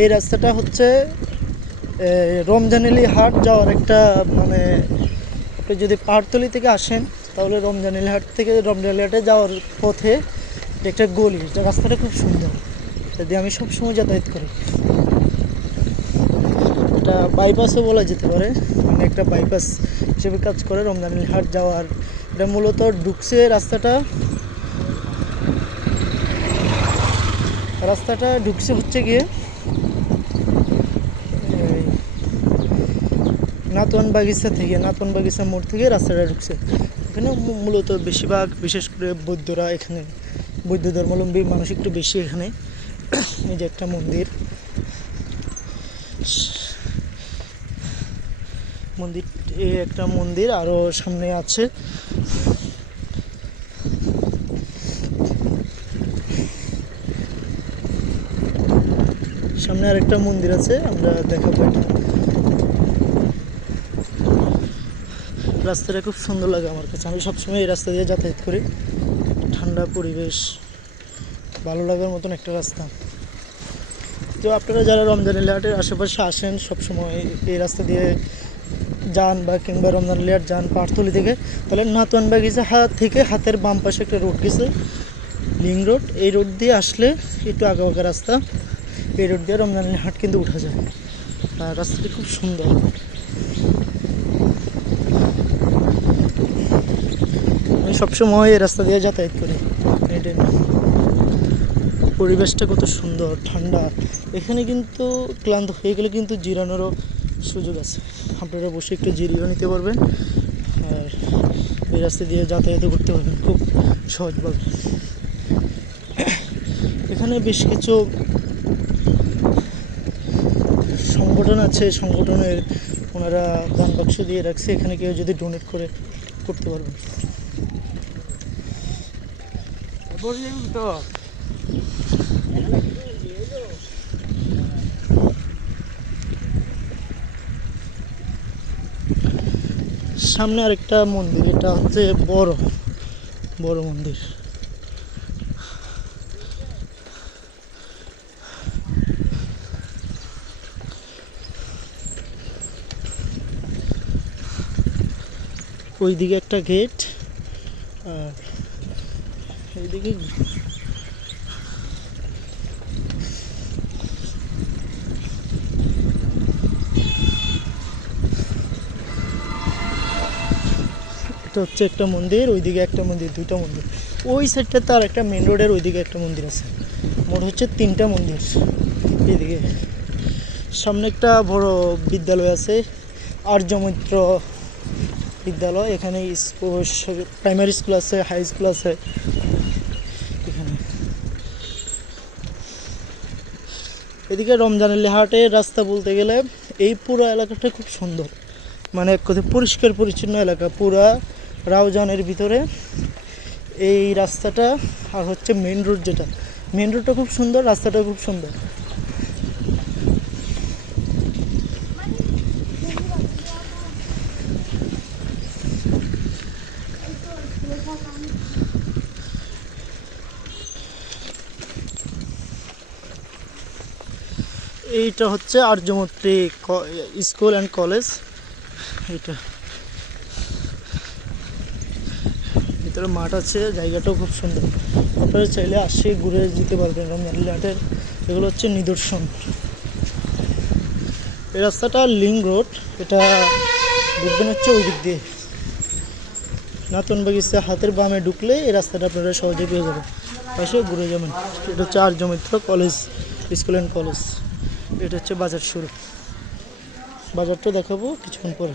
এই রাস্তাটা হচ্ছে রমজানেলি হাট যাওয়ার একটা মানে আপনি যদি পাহাড়তলি থেকে আসেন তাহলে রমজানেলি হাট থেকে রমজানেলি হাটে যাওয়ার পথে একটা গলি, এটা রাস্তাটা খুব সুন্দর, যদি আমি সবসময় যাতায়াত করি। এটা বাইপাসও বলা যেতে পারে, মানে একটা বাইপাস হিসেবে কাজ করে রমজানেলি হাট যাওয়ার। এটা মূলত ঢুকছে রাস্তাটা ঢুকছে হচ্ছে গিয়ে নাতওয়ান বাগিচা মোড় থেকে রাস্তাটা ঢুকছে। এখানে মূলত বেশিরভাগ বিশেষ করে বৌদ্ধরা, এখানে বৌদ্ধ ধর্মাবলম্বী মানুষ একটু বেশি এখানে। এই যে একটা মন্দির, একটা মন্দির আরও সামনে আছে। সামনে আরেকটা মন্দির আছে, আমরা দেখাবো এটা। রাস্তাটা খুব সুন্দর লাগে আমার কাছে, আমি সবসময় এই রাস্তা দিয়ে যাতায়াত করি। ঠান্ডা পরিবেশ, ভালো লাগার মতন একটা রাস্তা। তো আপনারা যারা রমজানেলি হাটের আশেপাশে আসেন সবসময় এই রাস্তা দিয়ে যান বা কিংবা রমজানেলি হাট যান পাহাড়তলি থেকে, তাহলে নাতওয়ান বাগিচা হাট থেকে হাতের বাম পাশে একটা রোড গেছে, লিং রোড। এই রোড দিয়ে আসলে একটু আঁকা রাস্তা, এই রোড দিয়ে রমজানেলি হাট কিন্তু উঠা যায়। আর রাস্তাটি খুব সুন্দর, আমি সবসময় এই রাস্তা দিয়ে যাতায়াত করি। পরিবেশটা কত সুন্দর, ঠান্ডা। এখানে কিন্তু ক্লান্ত হয়ে গেলে কিন্তু জিরানোরও সুযোগ আছে, আপনারা বসে একটু জিরিয়েও নিতে পারবেন আর এই রাস্তা দিয়ে যাতায়াত করতে পারবেন খুব সহজভাবে। এখানে বেশ কিছু সংগঠন আছে, সংগঠনের ওনারা দান বাক্স দিয়ে রাখছে, এখানে কেউ যদি ডোনেট করতে পারবেন। সামনে আরেকটা মন্দির, এটা হচ্ছে বড় মন্দির। ওইদিকে একটা গেট আর এইদিকে এটা হচ্ছে একটা মন্দির, ওইদিকে একটা মন্দির, দুইটা মন্দির। ওই সাইডটাতে আর একটা মেন রোডের ওইদিকে একটা মন্দির আছে, মোট হচ্ছে 3টা মন্দির। এইদিকে সামনে একটা বড় বিদ্যালয় আছে, আর্যমৈত্র বিদ্যালয়। এখানে প্রাইমারি স্কুল আছে, হাই স্কুল আছে এখানে। এদিকে রমজানেলি হাটের রাস্তা বলতে গেলে এই পুরো এলাকাটা খুব সুন্দর, মানে এক কথায় পরিষ্কার পরিচ্ছন্ন এলাকা পুরা রাউজানের ভিতরে। এই রাস্তাটা আর হচ্ছে মেন রোডটা খুব সুন্দর, রাস্তাটা খুব সুন্দর। এইটা হচ্ছে আর্যমৈত্রী স্কুল অ্যান্ড কলেজ। এইটা ভিতরে মাঠ আছে, জায়গাটাও খুব সুন্দর, আপনারা চাইলে আসে ঘুরে যেতে পারবেন রমজানেলি হাটের। এগুলো হচ্ছে নিদর্শন। এই রাস্তাটা লিং রোড, এটা ঢুকবেন হচ্ছে ওই দিক দিয়ে নাতওয়ান বাগিচা হাতের বামে ঢুকলে এই রাস্তাটা আপনারা সহজে পেয়ে যাবেন, পাশে ঘুরে যাবেন। এটা হচ্ছে আর্যমৈত্র কলেজ, স্কুল অ্যান্ড কলেজ। এটা হচ্ছে বাজারটা দেখাবো কিছুক্ষণ পরে।